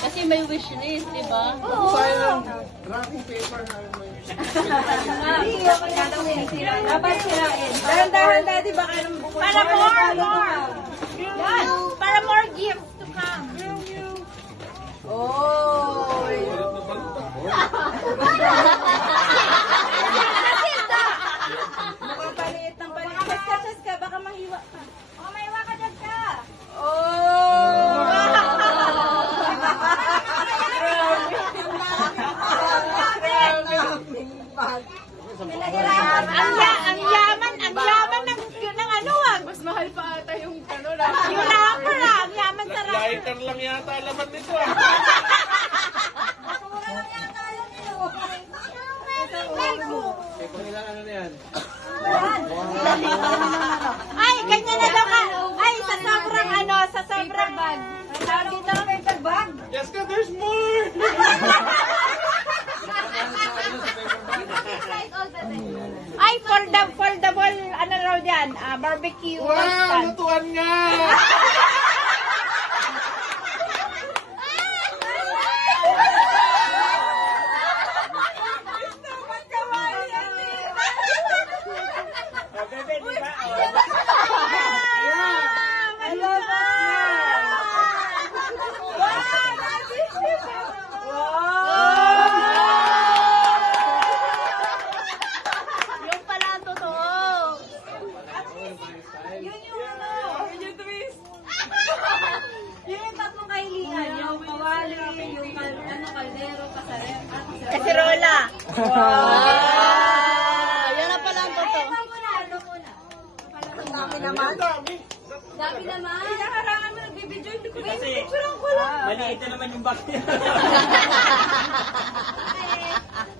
Kasi may wish list, di ba? Oo. Wrapping paper na may Dapat sirain. Dahan-dahan dati baka nang bukod. Para more! Yan! Para more gifts to come. Oh! Makapaliit ng baliit. Chas ka, baka mahiwa ka. Baka maiwa ka dyan ka. Oh! Ang yaman ng ano ah. Mas mahal pa ata yung ano na. Yung rapper ah. Ang yaman sa rapper. lighter lang yata laman nito ah. Ano na yan? Ay, ganyan na daw ka. Ay, sa sobrang ano, sa sobrang bag. Tawag dito. Paper bag? Yes ka, there's more! Ay, foldable, ano raw dyan, barbecue. Wow, stand. lutuan nga! Yung pala ang totoo. Yun yung twist. Yun yung tatlong kahilingan. Yung kawali, yung kaldero, kasarero. Kasirola. Yan ang pala ang totoo. Ano muna? Dami naman. Dami naman. Hinaharangan mo nagbibidyo. Hindi ko picturean ko lang. Maliit na naman yung box niya.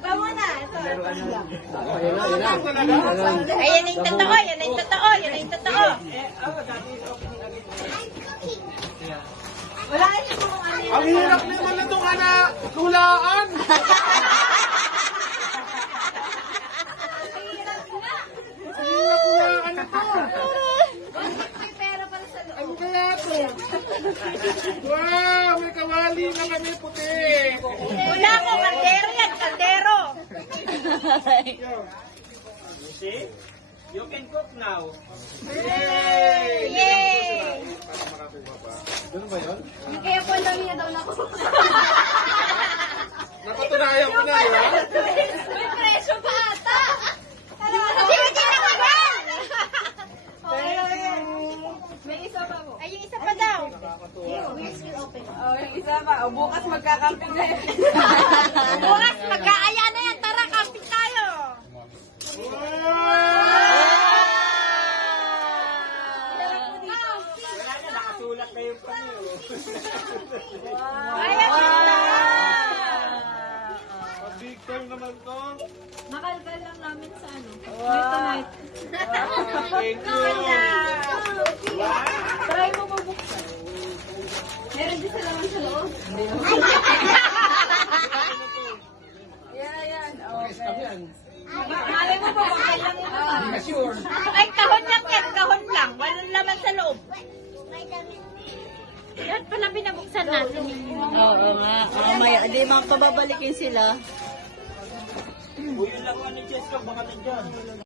Ba muna. Ito. Ayan na yung totoo, yan na yung totoo, yan na yung totoo. Wala yung kung ano yun. Ang hirap naman na itong hulaan! Ang hirap hulaan na to! May pera pala sa loob. Ano kaya to? Wow! May kawali na kami puti! Wala ko, kaldero yan, kaldero. You see? You can cook now. Yay! Yay! Ganun ba yun? Hindi kaya po lang niya daw na ko. Napatunayan ko na yun? May presyo pa ata. Hindi mo tinakagan! May isa pa po. Ay, yung isa pa daw. Oh, yung isa pa. O, bukas magkakamping na yun. Bukas, magkaaya na yan. Tara, camping tayo. Wala na, nakasulat na yung panyo. Ayan na. Big time naman to. Nakalkal lang namin sa ano. Night to night. Thank you! Try mo mabuksan. Meron din sa laman sa loob. Yan. Okay. Malay mo pa, bakal lang yun naman. Ay, kahon lang yan. Kahon lang. Walang laman sa loob. Yan pala binabuksan natin. Oo nga. Mamaya, di mga pababalikin sila. Uy, yung laruan ni Jessica, baka nandyan.